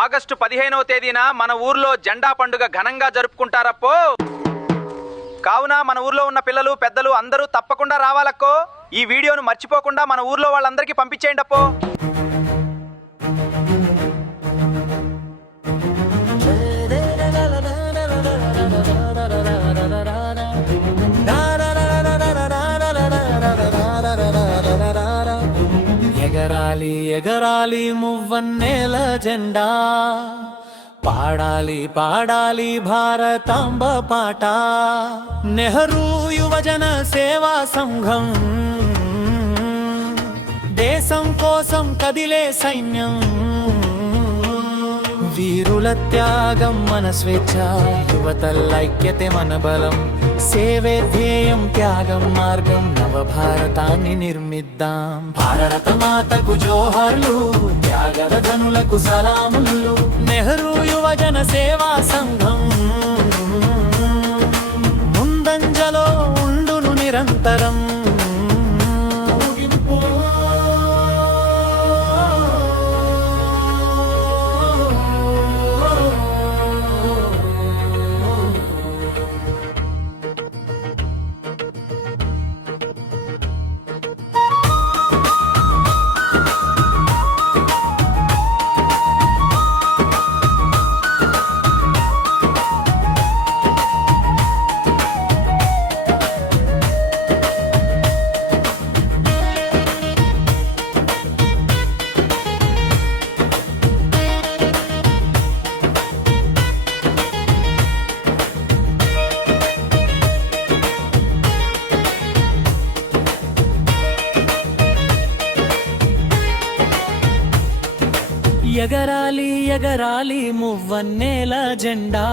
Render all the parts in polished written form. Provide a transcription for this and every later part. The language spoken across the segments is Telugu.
ఆగస్టు 15వ తేదీన మన ఊర్లో జెండా పండుగ ఘనంగా జరుపుకుంటారప్పో. కావున మన ఊర్లో ఉన్న పిల్లలు పెద్దలు అందరూ తప్పకుండా రావాలక్కో. ఈ వీడియోను మర్చిపోకుండా మన ఊర్లో వాళ్ళందరికీ పంపించేయండి అప్పో. ఎగరాలి ఎగరాలి మువ్వన్నేల జెండా, పాడాలి పాడాలి భారతాంబ పాట. నెహ్రూ యువజన సేవా సంఘం, దేశం కోసం కదిలే సైన్యం. వీరుల త్యాగం మన స్వేచ్ఛ, యువతలైక్యతే మన బలం. సేవే ధ్యేయం, త్యాగం మార్గం, నవభారతాన్ని నిర్మిద్దాం. భారత మాతకు జోహార్లు, త్యాగద ధనులకు సలాములు. నెహ్రూ యువజన సేవా సంఘం ముందంజలో ఉండును నిరంతరం. ఎగరాలి ఎగరాలి మువ్వన్నేల జెండా,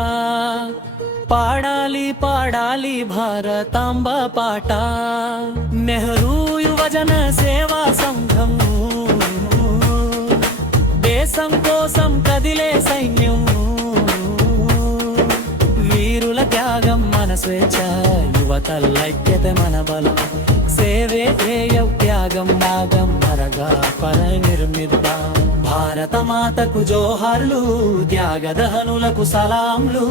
పాడాలి పాడాలి భారతాంబ పాట. నెహ్రూ యువజన సేవా సంఘం, దేశం కోసం కదిలే సైన్యం. వీరుల త్యాగం మన స్వేచ్ఛ, యువతలైక్యతే మన బలం. సేవే ధ్యేయం, త్యాగం నాగం మరగా పర నిర్మిద్దాం. భారత మాతకు జోహార్లు, త్యాగదహనులకు సలాంలు.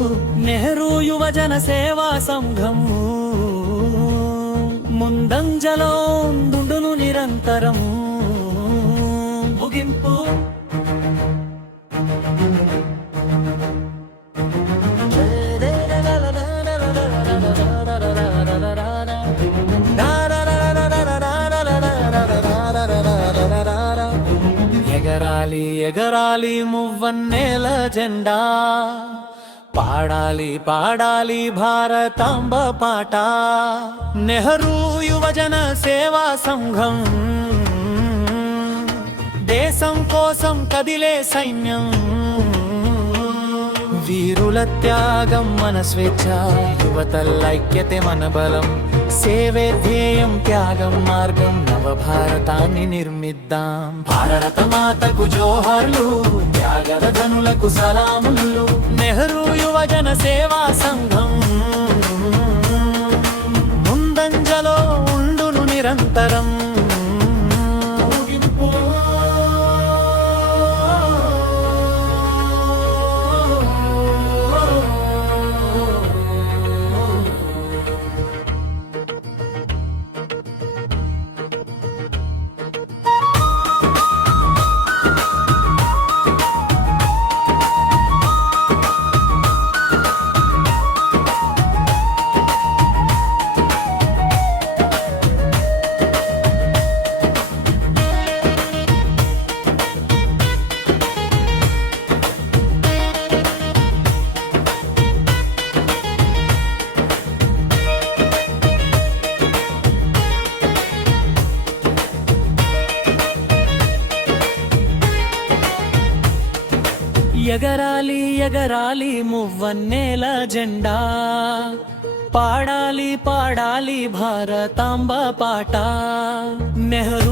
నెహ్రూ యువజన సేవా సంఘం ముందంజలో ఉండును నిరంతరం. ముగింపు ఎగరాలి ఎగరాలి మువ్వన్నేల జెండా, పాడాలి పాడాలి భారతాంబ పాట. నెహ్రూ యువజన సేవా సంఘం, దేశం కోసం కదిలే సైన్యం. వీరుల త్యాగం మన స్వేచ్ఛ, యువతలైక్యతే మన బలం. సేవే ధ్యేయం, త్యాగం మార్గం, నవభారతాన్ని నిర్మిద్దాం. భారత మాతకు జోహార్లు, త్యాగద ధనులకు సలాములు. నెహ్రూ యువజన సేవా సంఘం ముందంజలో ఉండును నిరంతరం. ఎగరాలి ఎగరాలి మువ్వన్నేల జెండా, పాడాలి పాడాలి భారతాంబ పాట. నెహ్రూ